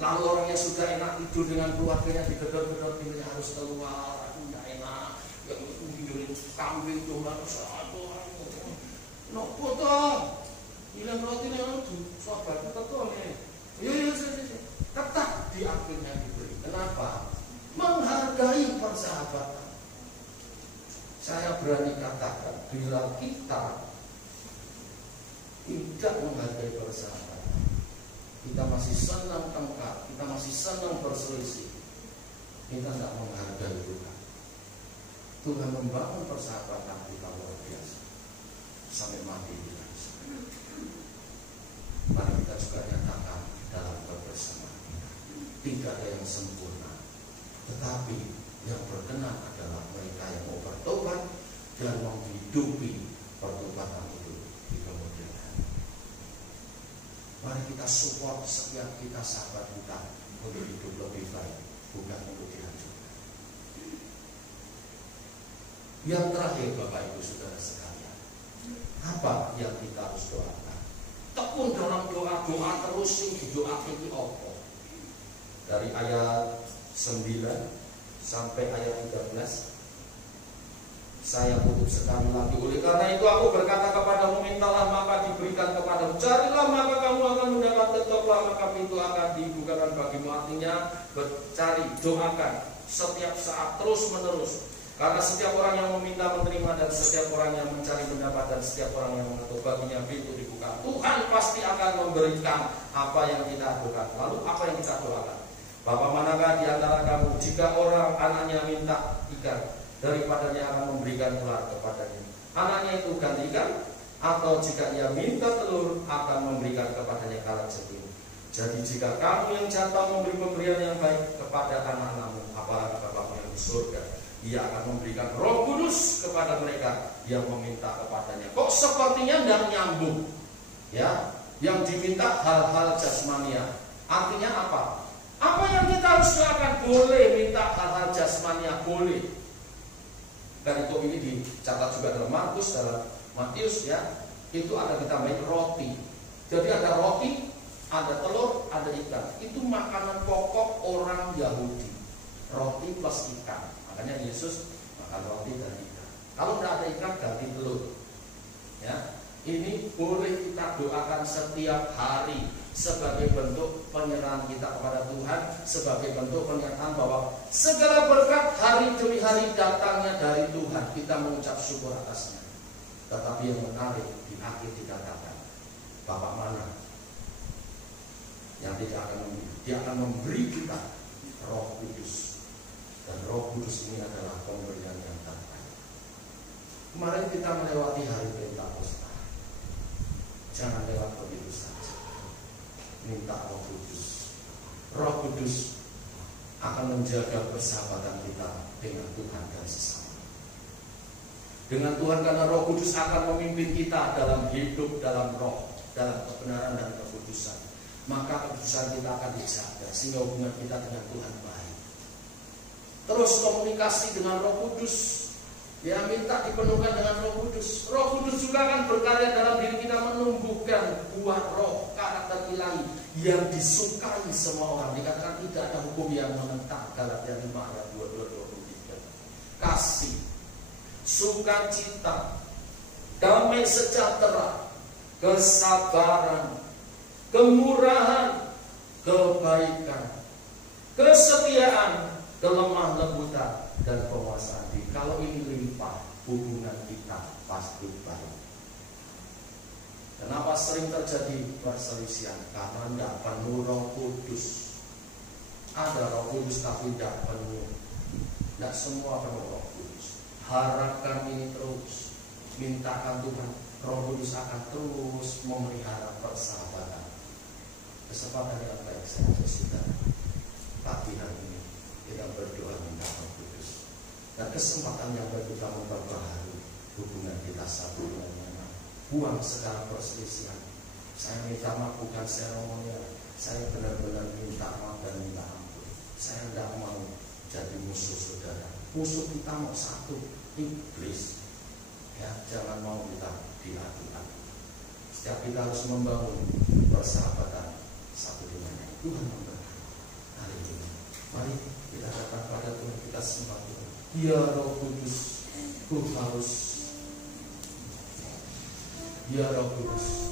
Lalu orang yang sudah enak tidur dengan keluarganya digedor-gedor, dia harus keluar, aku nggak enak, yang tidurin kambing domba nopo toh, bilang roti yang itu, sobat betul nih, iya, tetap diakuinya diberi. Kenapa? Menghargai persahabatan. Saya berani katakan, bila kita tidak menghargai persahabatan, kita masih senang tengkar, kita masih senang berselisih, kita tidak menghargai Tuhan. Tuhan membangun persahabatan kita luar biasa sampai mati kita. Mari kita juga nyatakan dalam kebersamaan kita, tidak ada yang sempurna, tetapi yang berkenan adalah mereka yang mau bertobat dan menghidupi pertobatan itu di kemudian hari. Mari kita support setiap kita sahabat kita untuk hidup lebih baik, bukan untuk dihancurkan. Yang terakhir, Bapak Ibu Saudara sekalian, apa yang kita harus doakan? Tekun dalam doa terus yang didoakan di apa? Dari ayat 9 sampai ayat 13. Saya tutup sekali lagi. Oleh karena itu aku berkata kepadamu, mintalah maka diberikan kepadamu, carilah maka kamu akan mendapat, ketuklah maka pintu akan dibukakan bagimu. Artinya bercari, doakan setiap saat, terus menerus. Karena setiap orang yang meminta menerima, dan setiap orang yang mencari mendapat, dan setiap orang yang mengetuk baginya pintu dibuka. Tuhan pasti akan memberikan apa yang kita doakan. Lalu apa yang kita doakan? Bapak, manakah di antara kamu jika orang anaknya minta ikan, daripadanya akan memberikan ular kepadanya? Anaknya itu ganti ikan, atau jika ia minta telur akan memberikan kepadanya karat cetim. Jadi jika kamu yang jatuh memberi pemberian yang baik kepada anak-anakmu, apalagi Bapakmu yang di surga, Ia akan memberikan Roh Kudus kepada mereka yang meminta kepadanya. Kok sepertinya tidak nyambung? Ya, yang diminta hal-hal jasmania. Artinya apa? Apa yang kita harus doakan? Boleh minta hal-hal jasmania, boleh. Dan itu ini dicatat juga dalam Markus, dalam Matius, ya. Itu ada ditambahin roti. Jadi ada roti, ada telur, ada ikan. Itu makanan pokok orang Yahudi. Roti plus ikan. Makanya Yesus makan roti dan ikan. Kalau tidak ada ikan, ganti telur. Ya, ini boleh kita doakan setiap hari sebagai bentuk penyerahan kita kepada Tuhan, sebagai bentuk pernyataan bahwa segala berkat hari demi hari datangnya dari Tuhan. Kita mengucap syukur atasnya. Tetapi yang menarik di akhir dikatakan, Bapak mana yang tidak akan memberi? Dia akan memberi kita Roh Kudus. Dan Roh Kudus ini adalah pemberian yang terbaik. Kemarin kita melewati hari Pentakosta. Jangan lewat begitu saja. Minta Roh Kudus. Roh Kudus akan menjaga persahabatan kita dengan Tuhan dan sesama. Dengan Tuhan, karena Roh Kudus akan memimpin kita dalam hidup, dalam roh, dalam kebenaran dan kekudusan. Maka kekudusan kita akan dijaga sehingga hubungan kita dengan Tuhan baik. Terus komunikasi dengan Roh Kudus. Ya, minta dipenuhkan dengan Roh Kudus. Roh Kudus juga akan berkarya dalam diri kita, menumbuhkan buah roh, karakter ilahi yang disukai semua orang. Dikatakan tidak ada hukum yang menentang. Galatia 5 ayat 22-23. Kasih, sukacita, damai sejahtera, kesabaran, kemurahan, kebaikan, kesetiaan, kelemah lembutan, dan penguasaan diri. Kalau ini limpah, hubungan kita pasti baik. Kenapa sering terjadi perselisihan? Karena tidak penuh Roh Kudus. Ada Roh Kudus tapi tidak penuh. Tidak semua penuh Roh Kudus. Harapkan ini terus. Mintakan Tuhan, Roh Kudus akan terus memelihara persahabatan. Kesempatan yang baik saya sudah pagi hari ini kita berdoa minta Roh Kudus. dan kesempatan yang baik kita memperbaharui hubungan kita satu dengan yang lain. Buang segala perselisihan. Saya minta maaf bukan seremonial. Saya benar-benar minta maaf dan minta ampun. Saya tidak mau jadi musuh saudara. Musuh kita mau satu, iblis. Ya, jangan mau kita diadu-adu. Setiap kita harus membangun persahabatan satu dengan yang lain. Tuhan memberkati hari ini. Mari kita datang pada Tuhan, kita sembah Tuhan. Ya Roh Kudus, Ya Roh Kudus,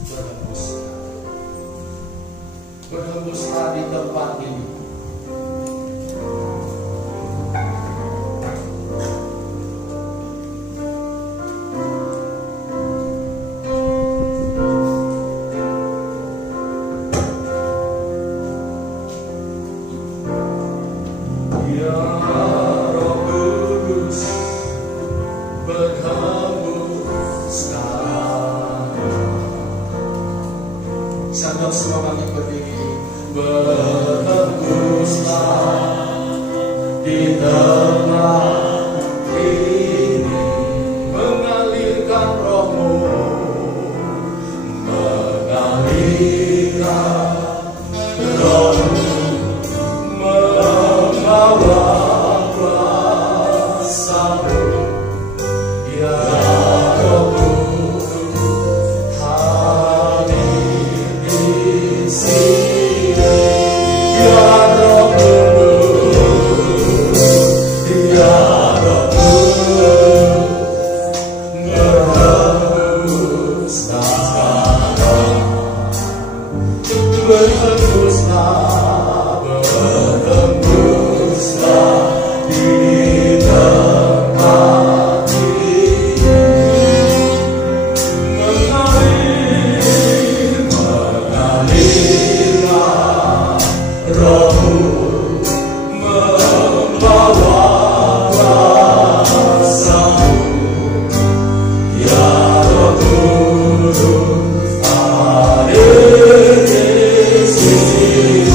berhembuslah di tempat ini. Sadar semua kami berdiri, berhembuslah di tempat ini, mengalirkan roh-Mu, mengalirkan roh-Mu, membawa kuasa-Mu, ya Roh Kudus, hadir di sini, ya Roh Kudus, ya Roh Kudus, berhembuslah di tempat ini, mengalirlah roh-Mu, membawa kuasa-Mu, ya Roh Kudus, hadir di sini,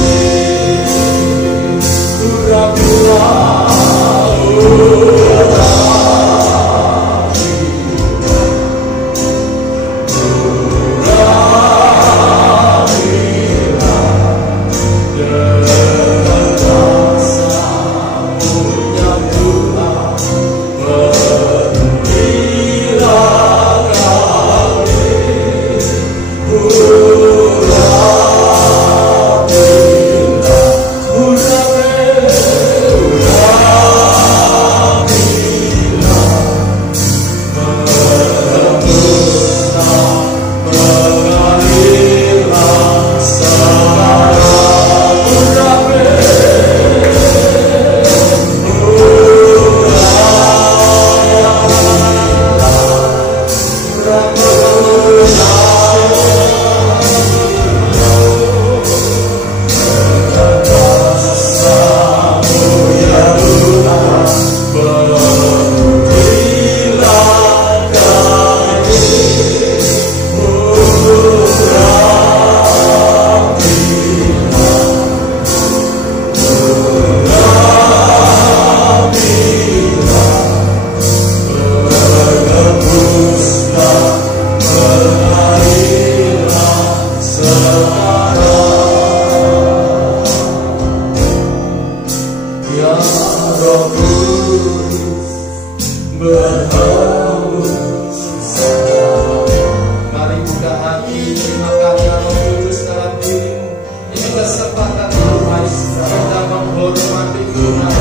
Mari buka hati, terima karya Roh Kudus dalam dirimu. Ini kesempatan yang baik kita menghormati Tuhan,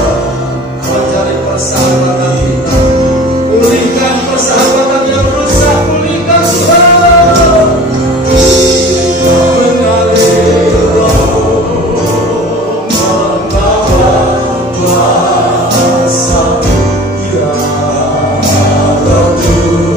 mencari persahabatan kita, pulihkan persahabatan yang rusak, pulihkan Tuhan. Mengalir roh, membawa kuasa, ya Roh Kudus.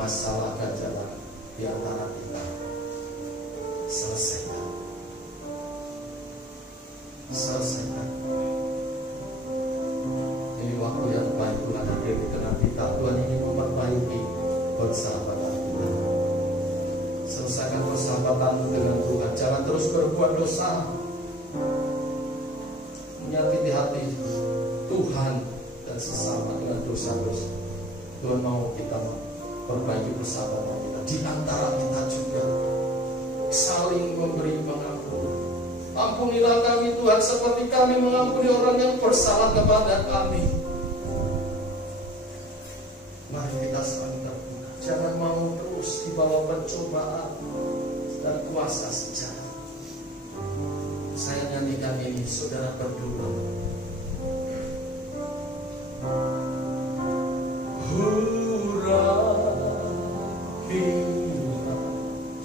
masalah ganjalan di antara kita. Selesaikan. Ini waktu yang baik Tuhan hadir di tengah kita. Tuhan ingin memperbaiki persahabatan kita. Selesaikan persahabatanmu dengan Tuhan. Jangan terus berbuat dosa, menyakiti hati Tuhan dan sesama dengan dosa-dosa. Tuhan mau kita perbaiki persahabatan kita. Di antara kita juga saling memberi pengampun. Ampunilah kami Tuhan seperti kami mengampuni orang yang bersalah kepada kami. Mari kita saling terbuka. Jangan mau terus di bawah pencobaan dan kuasa sejarah. Saya nyanyikan ini, saudara berdoa.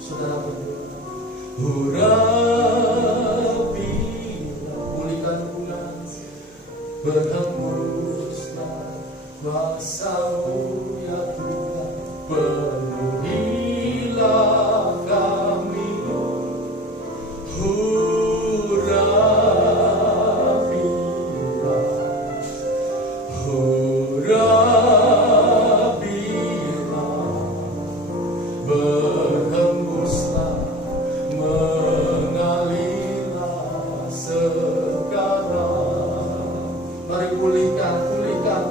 Saudara berdoa. Pulihkan hubungan, berhembuslah kuasa-Mu ya Tuhan, penuhilah kami. Berhembuslah, mengalirlah sekarang. Mari pulihkan Tuhan.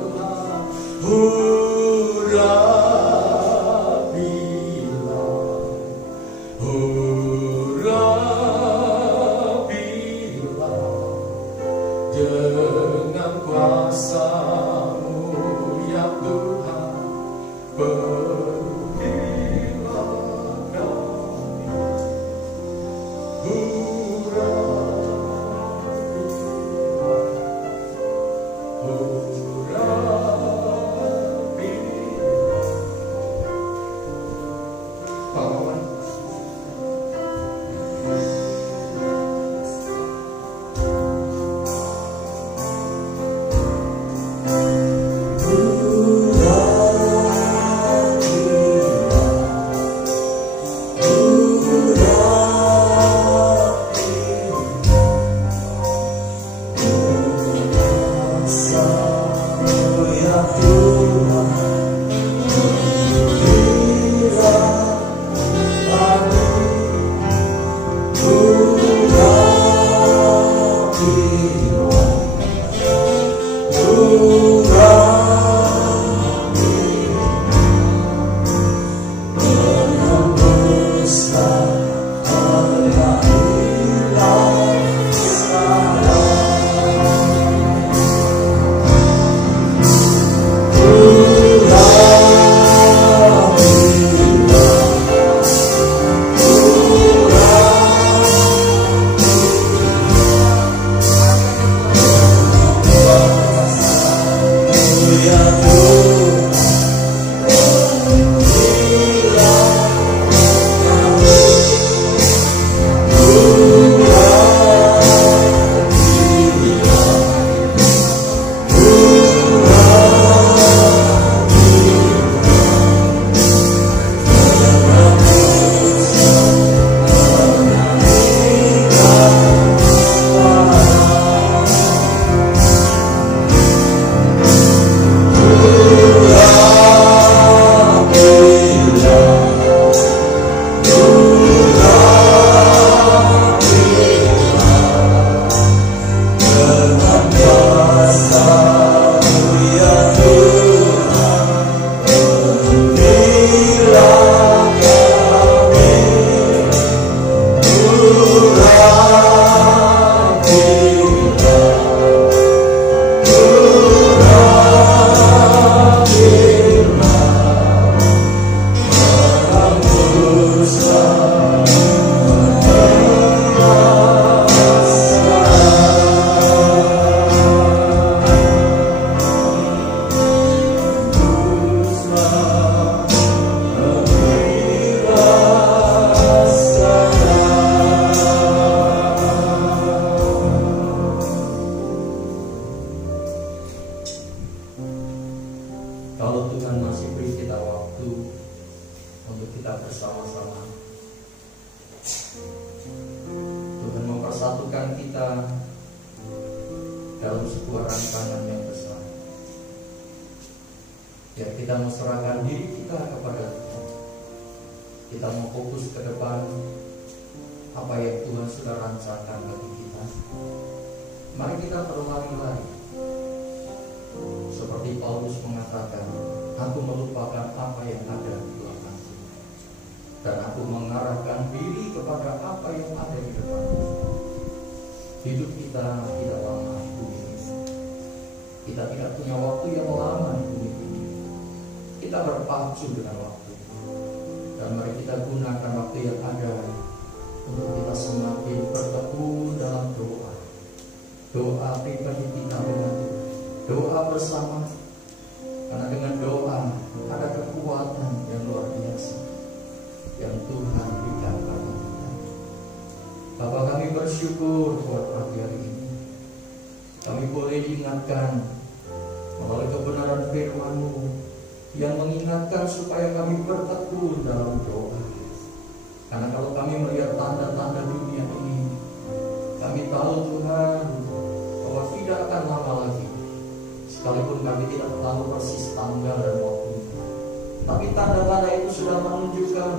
kita bersama-sama. Tuhan mempersatukan kita dalam sebuah rancangan yang besar. Ya, kita mau serahkan diri kita kepada Tuhan. Kita mau fokus ke depan apa yang Tuhan sudah rancangkan bagi kita. Mari kita berlari-lari. Seperti Paulus mengatakan, aku melupakan apa yang ada di belakangku, dan aku mengarahkan diri kepada apa yang ada di depan. Hidup kita tidak lama di bumi ini. Kita tidak punya waktu yang lama di bumi ini. Kita berpacu dengan waktu. Dan mari kita gunakan waktu yang ada untuk kita semakin bertekun dalam doa. Doa pribadi kita dengan Tuhan. Doa bersama. Karena dengan doa ada kekuatan yang luar biasa yang Tuhan berikan pada kita. Bapa, kami bersyukur buat pagi hari ini. Kami boleh diingatkan melalui kebenaran firman-Mu yang mengingatkan supaya kami bertekun dalam doa. Karena kalau kami melihat tanda-tanda dunia ini, kami tahu Tuhan bahwa tidak akan lama lagi. Sekalipun kami tidak tahu persis tanggal dan waktunya, tapi tanda-tanda itu sudah menunjukkan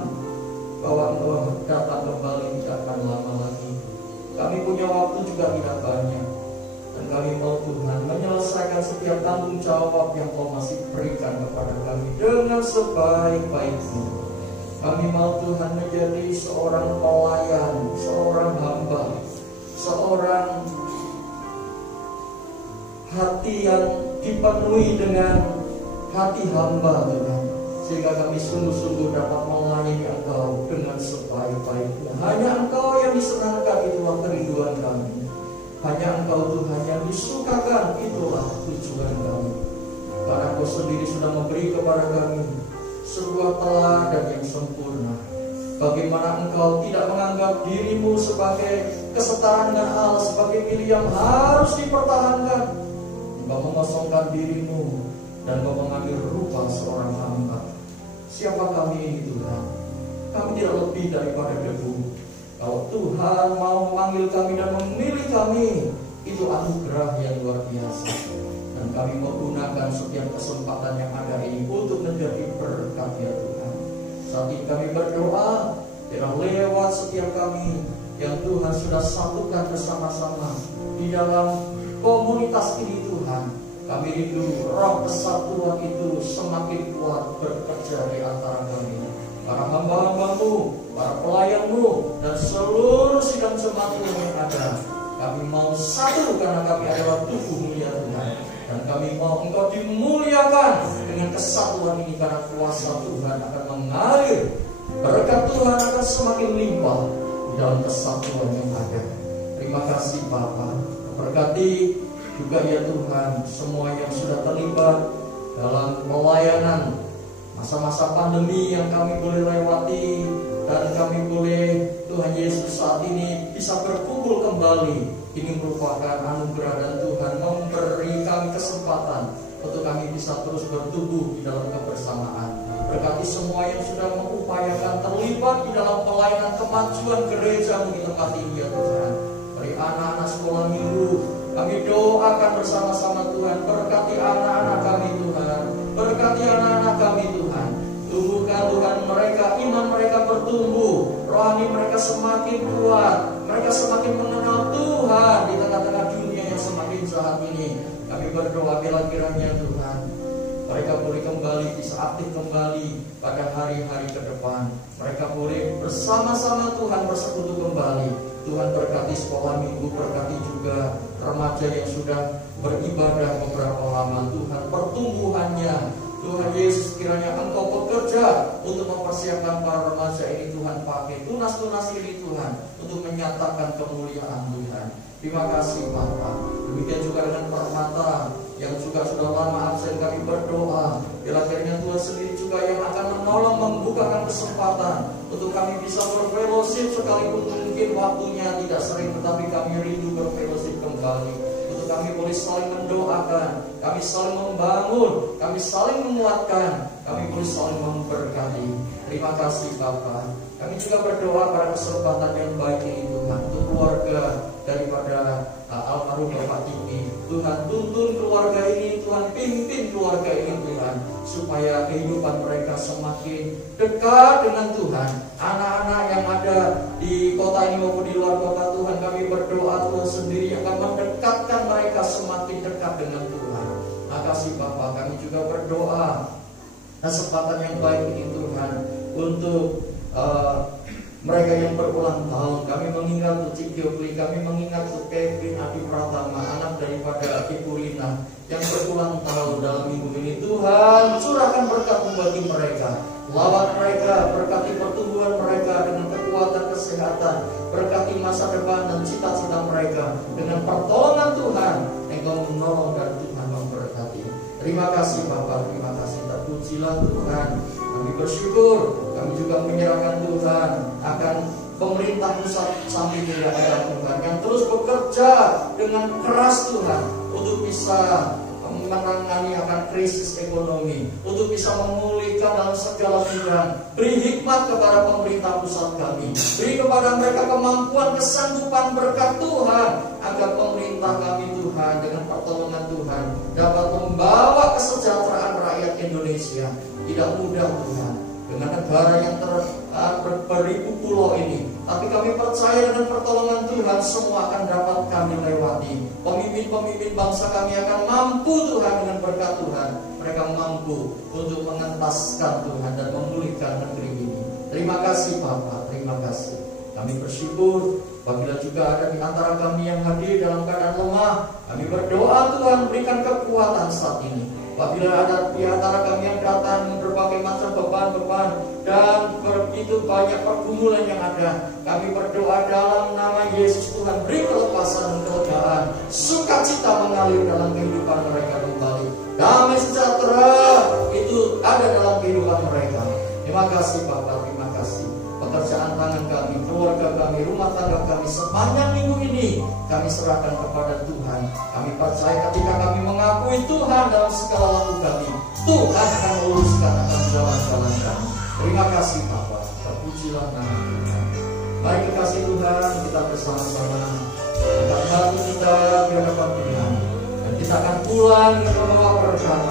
bahwa Engkau datang kembali tidak akan lama lagi. Kami punya waktu juga tidak banyak, dan kami mau Tuhan menyelesaikan setiap tanggung jawab yang Kau masih berikan kepada kami dengan sebaik-baiknya. Kami mau Tuhan menjadi seorang pelayan, seorang hamba, seorang hati yang dipenuhi dengan hati hamba Tuhan, sehingga kami sungguh-sungguh dapat melayani Engkau dengan sebaik-baiknya. Hanya Engkau yang disenangkan, itulah kerinduan kami. Hanya Engkau Tuhan yang disukakan, itulah tujuan kami. Karena Engkau sendiri sudah memberi kepada kami sebuah teladan yang sempurna. Bagaimana Engkau tidak menganggap dirimu sebagai kesetaraan dengan Allah, sebagai milik yang harus dipertahankan. Engkau mengosongkan dirimu dan Engkau mengambil rupa seorang hamba. Siapa kami ini Tuhan? Kami tidak lebih daripada debu. Kalau Tuhan mau memanggil kami dan memilih kami, itu anugerah yang luar biasa. Dan kami mau gunakan setiap kesempatan yang ada ini untuk menjadi berkat ya Tuhan. Saat ini kami berdoa, biarlah lewat setiap kami yang Tuhan sudah satukan bersama-sama di dalam komunitas ini Tuhan. Kami rindu roh kesatuan itu semakin kuat bekerja di antara kami. Para hamba-hamba-Mu, para pelayan-Mu, dan seluruh sidang jemaat yang ada. Kami mau satu karena kami adalah tubuh-Mu ya Tuhan. Dan kami mau Engkau dimuliakan dengan kesatuan ini, karena kuasa Tuhan akan mengalir. Berkat Tuhan akan semakin limpah di dalam kesatuan yang ada. Terima kasih Bapa. Berkati juga ya Tuhan semua yang sudah terlibat dalam pelayanan masa-masa pandemi yang kami boleh lewati, dan kami boleh Tuhan Yesus saat ini bisa berkumpul kembali. Ini merupakan anugerah, dan Tuhan memberi kami kesempatan untuk kami bisa terus bertumbuh di dalam kebersamaan. Berkati semua yang sudah mengupayakan terlibat di dalam pelayanan kemajuan gereja-Mu di tempat ini ya Tuhan. Beri anak-anak sekolah minggu, kami doakan bersama-sama Tuhan. Berkati anak-anak kami Tuhan, berkati anak-anak kami Tuhan. Tumbuhkan Tuhan mereka, iman mereka bertumbuh, rohani mereka semakin kuat, mereka semakin mengenal Tuhan di tengah-tengah dunia yang semakin jahat ini. Kami berdoa bila kiranya Tuhan mereka boleh kembali, bisa aktif kembali pada hari-hari ke depan. Mereka boleh bersama-sama Tuhan bersekutu kembali. Tuhan berkati sekolah minggu, berkati juga remaja yang sudah beribadah beberapa lama. Tuhan pertumbuhannya, Tuhan Yesus kiranya Engkau bekerja untuk mempersiapkan para remaja ini. Tuhan pakai tunas-tunas ini Tuhan untuk menyatakan kemuliaan Tuhan. Terima kasih Bapa. Demikian juga dengan Permata yang juga sudah lama absen, kami berdoa bila kiranya Tuhan sendiri juga yang akan menolong, membukakan kesempatan untuk kami bisa berfellowship, sekalipun mungkin waktunya tidak sering, tetapi kami rindu berfellowship kembali, untuk untuk kami boleh saling mendoakan, kami saling membangun, kami saling menguatkan, kami boleh saling memberkati. Terima kasih Bapa. Kami juga berdoa pada kesempatan yang baik ini Tuhan, untuk keluarga daripada almarhum Bapak Tiki. Tuhan, tuntun keluarga ini, Tuhan pimpin keluarga ini Tuhan, supaya kehidupan mereka semakin dekat dengan Tuhan. Anak-anak yang ada di kota ini maupun di luar kota Tuhan, kami berdoa Tuhan sendiri akan mendekatkan mereka semakin dekat dengan Tuhan. Makasih Bapak. Kami juga berdoa kesempatan yang baik ini Tuhan untuk mereka yang berulang tahun. Kami mengingat untuk Cik Jopli, kami mengingat untuk Kevin Adi Pratama, anak daripada Ibu Lina yang berulang tahun dalam minggu ini. Tuhan, curahkan berkat bagi mereka, lawat mereka, berkati pertumbuhan mereka dengan kekuatan kesehatan, berkati masa depan dan cita-cita mereka dengan pertolongan Tuhan. Engkau menolong dan Tuhan memberkati. Terima kasih Bapak, terima kasih, terpujilah Tuhan. Kami bersyukur, kami juga menyerahkan Tuhan akan pemerintah pusat sampai daerah Tuhan yang terus bekerja dengan keras Tuhan untuk bisa menangani akan krisis ekonomi, untuk bisa memulihkan dalam segala bidang. Beri hikmat kepada pemerintah pusat kami, beri kepada mereka kemampuan, kesanggupan, berkat Tuhan, agar pemerintah kami Tuhan dengan pertolongan Tuhan dapat membawa kesejahteraan rakyat Indonesia. Tidak mudah Tuhan dengan negara yang beribu pulau ini, tapi kami percaya dengan pertolongan Tuhan semua akan dapat kami lewati. Pemimpin-pemimpin bangsa kami akan mampu Tuhan dengan berkat Tuhan. Mereka mampu untuk mengentaskan Tuhan dan memulihkan negeri ini. Terima kasih Bapak, terima kasih. Kami bersyukur apabila juga ada di antara kami yang hadir dalam keadaan lemah. Kami berdoa Tuhan berikan kekuatan saat ini. Apabila ada di antara kami yang datang dengan berbagai macam beban-beban dan begitu banyak pergumulan yang ada, kami berdoa dalam nama Yesus Tuhan, beri kelepasan dan kelegaan, sukacita mengalir dalam kehidupan mereka kembali. Damai sejahtera itu ada dalam kehidupan mereka. Terima kasih Bapak, terima kasih. Pekerjaan tangan kami, keluarga kami, rumah tangga kami sepanjang minggu ini kami serahkan kepada Tuhan. Kami percaya ketika kami mengakui Tuhan dalam segala waktu kami, Tuhan akan meluruskan akan jalan-jalan kami. Terima kasih Bapak, terpujilah nama Tuhan. Mari kekasih Tuhan, kita bersama-sama angkat batu kita di hadapan Tuhan, dan kita akan pulang dengan membawa berkat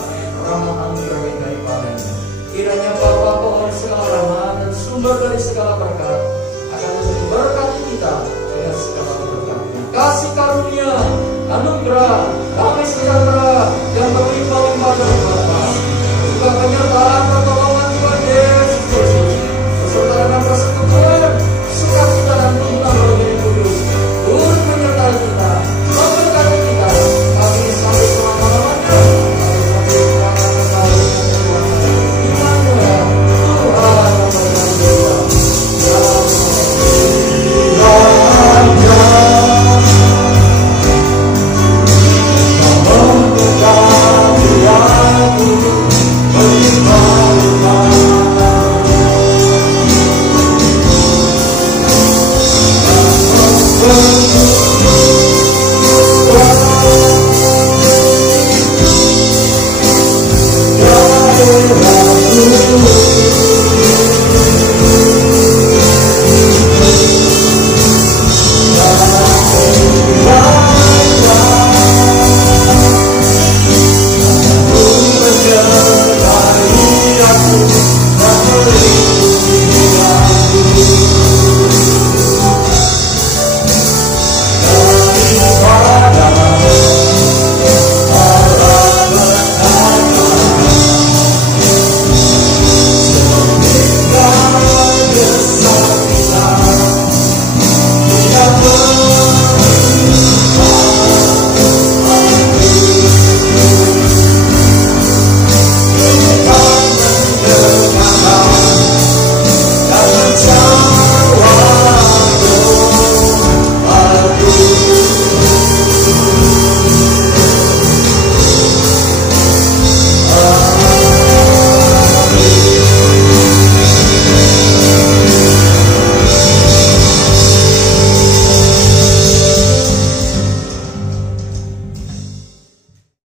rahmat anugerah yang daripadanya. Kiranya Bapa pohon segala rahmat dan sumber dari segala berkat akan memberkati kita dengan segala berkat-Nya. Kasih karunia, anugerah, damai sejahtera yang berlimpah-limpah dari Bapa, juga penyertaan